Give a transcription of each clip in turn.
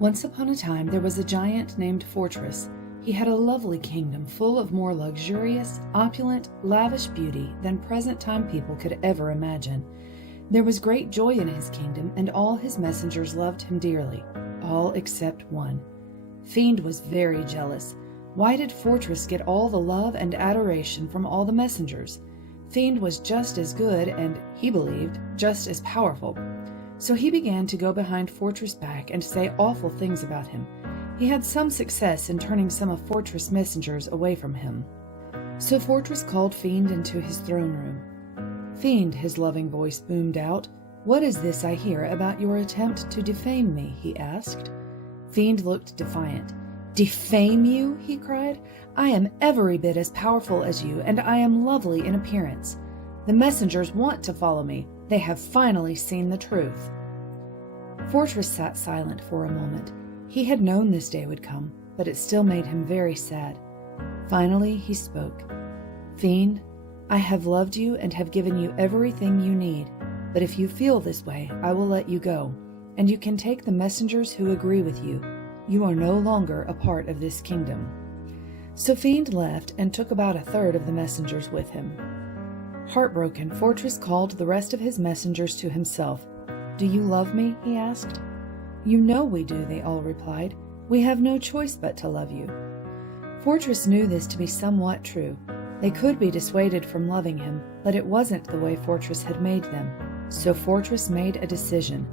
Once upon a time there was a giant named Fortress. He had a lovely kingdom full of more luxurious, opulent, lavish beauty than present-time people could ever imagine. There was great joy in his kingdom, and all his messengers loved him dearly, all except one. Fiend was very jealous. Why did Fortress get all the love and adoration from all the messengers? Fiend was just as good and, he believed, just as powerful. So he began to go behind Fortress' back and say awful things about him. He had some success in turning some of Fortress' messengers away from him. So Fortress called Fiend into his throne room. "Fiend," his loving voice boomed out, "what is this I hear about your attempt to defame me?" he asked. Fiend looked defiant. "Defame you?" he cried. "I am every bit as powerful as you, and I am lovely in appearance. The messengers want to follow me. They have finally seen the truth." Fortress sat silent for a moment. He had known this day would come, but it still made him very sad. Finally he spoke. "Fiend, I have loved you and have given you everything you need, but if you feel this way, I will let you go, and you can take the messengers who agree with you. You are no longer a part of this kingdom." So Fiend left and took about a third of the messengers with him. Heartbroken, Fortress called the rest of his messengers to himself. "Do you love me?" he asked. "You know we do," they all replied. "We have no choice but to love you." Fortress knew this to be somewhat true. They could be dissuaded from loving him, but it wasn't the way Fortress had made them. So Fortress made a decision.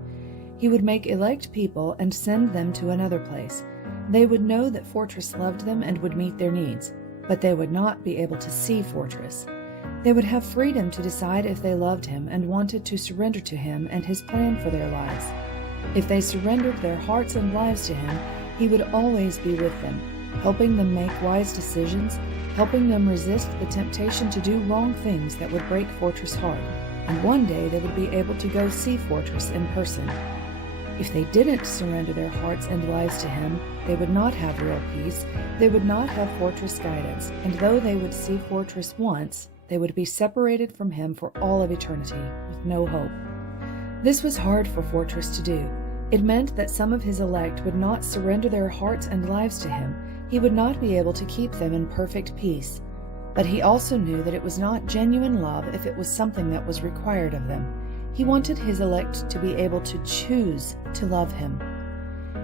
He would make elect people and send them to another place. They would know that Fortress loved them and would meet their needs, but they would not be able to see Fortress. They would have freedom to decide if they loved him and wanted to surrender to him and his plan for their lives. If they surrendered their hearts and lives to him, he would always be with them, helping them make wise decisions, helping them resist the temptation to do wrong things that would break Fortress' heart, and one day they would be able to go see Fortress in person. If they didn't surrender their hearts and lives to him, they would not have real peace, they would not have Fortress guidance, and though they would see Fortress once, they would be separated from him for all of eternity, with no hope. This was hard for Fortress to do. It meant that some of his elect would not surrender their hearts and lives to him. He would not be able to keep them in perfect peace. But he also knew that it was not genuine love if it was something that was required of them. He wanted his elect to be able to choose to love him.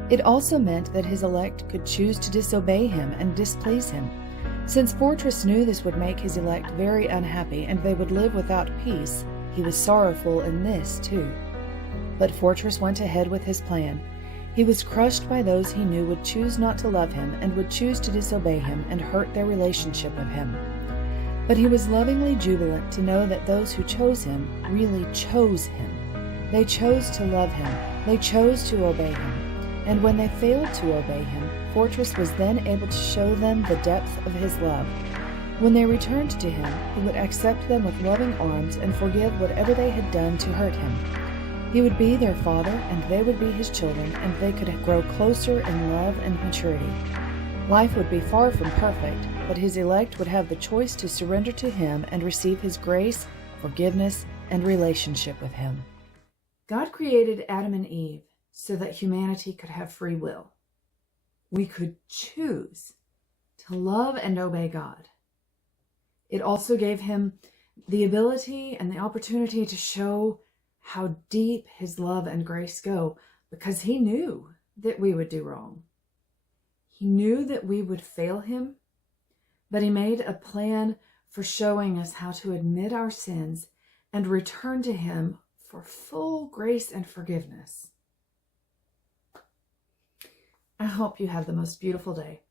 It also meant that his elect could choose to disobey him and displease him. Since Fortress knew this would make his elect very unhappy and they would live without peace, he was sorrowful in this too. But Fortress went ahead with his plan. He was crushed by those he knew would choose not to love him and would choose to disobey him and hurt their relationship with him. But he was lovingly jubilant to know that those who chose him really chose him. They chose to love him. They chose to obey him. And when they failed to obey him, Fortress was then able to show them the depth of his love. When they returned to him, he would accept them with loving arms and forgive whatever they had done to hurt him. He would be their father, and they would be his children, and they could grow closer in love and maturity. Life would be far from perfect, but his elect would have the choice to surrender to him and receive his grace, forgiveness, and relationship with him. God created Adam and Eve so that humanity could have free will. We could choose to love and obey God. It also gave him the ability and the opportunity to show how deep his love and grace go, because he knew that we would do wrong. He knew that we would fail him, but he made a plan for showing us how to admit our sins and return to him for full grace and forgiveness. I hope you have the most beautiful day.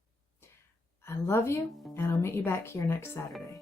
I love you, and I'll meet you back here next Saturday.